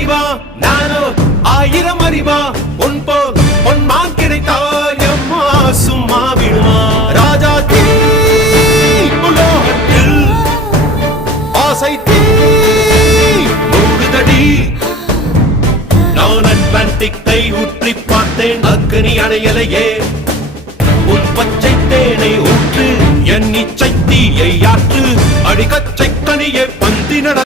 அறிவா நானோ 1000 அறிவா பொன்போல் பொன்மான் கிடைத்தால் எம்மா சும்மா விடுமா ராஜா தீ உலோகத்தில் ஆசை தீ மூடுதடி நான் அட்லாண்டிக்கை ஊற்றி பார்த்தேன் அக்னி அணையலையே உன் பச்சை தேனை ஊற்று என் இச்சை தீயை ஆற்று அடிக்கச்சை கனியை பந்தின